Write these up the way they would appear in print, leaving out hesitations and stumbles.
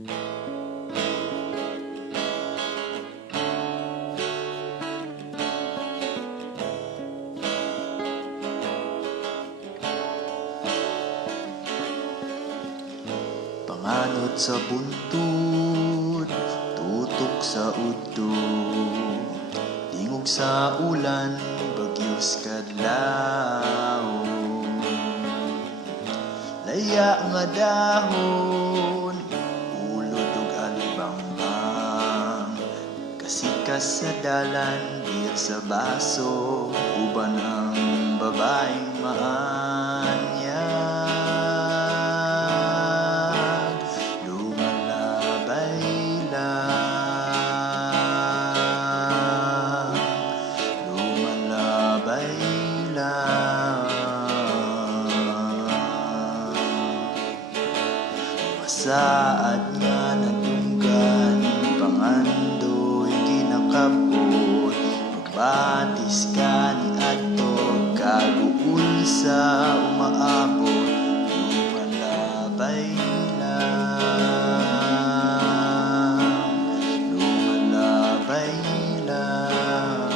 Panganod sa buntod, tutok sa udtod, tingog sa ulan, bagyos kadlaw. Laya nga dahon, ulod ug alibangbang, kasikas sa dalan, biyag sa baso, uban ang babaeng maanyag. Lumalabay lang, lumalabay lang. Masaad nga nadunggan, pangandoy ginakabot, pagbatis ka ni adto, kaguul sa umaabot. Lumalabay lang, lumalabay lang.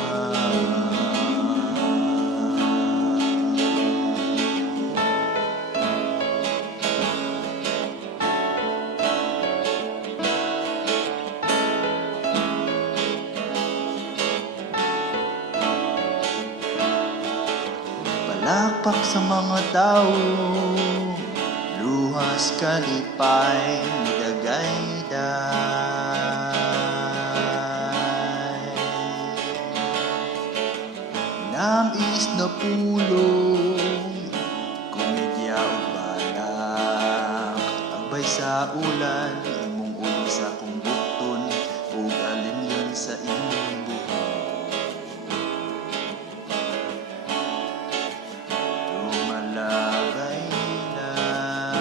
Palakpak sa mga tao, luhas kalipay, dagayday. Nais na pulong, komedya o balak, agbay sa ulan, imong ulo sa kong buton, ug alimyon sa imong buhok. Lumalabay lang,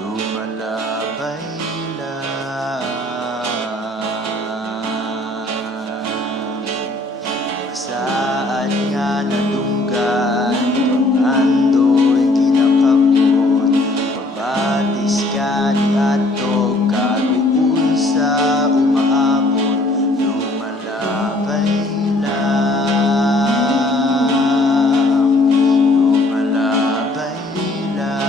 lumalabay lang. Masaad nga nadunggan, pangandoy ginakabot, pagbatis ka ni adto, kaguul sa umaabot. Lumalabay lang, lumalabay lang.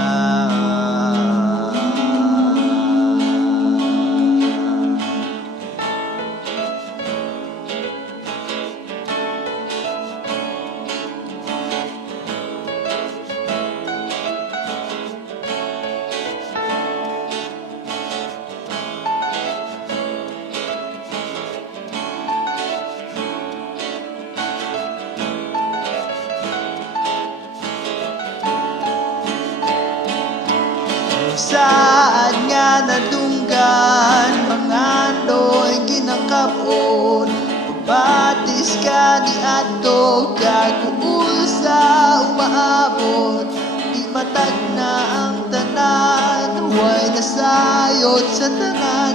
Saan nga nadunggan, pangandoy ginakabot, pagbatis ka ni adto, kaguul sa umaabot. Di matag na ang tanan, huway nasayod sa tanan,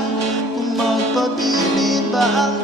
kung magpabilin ba ang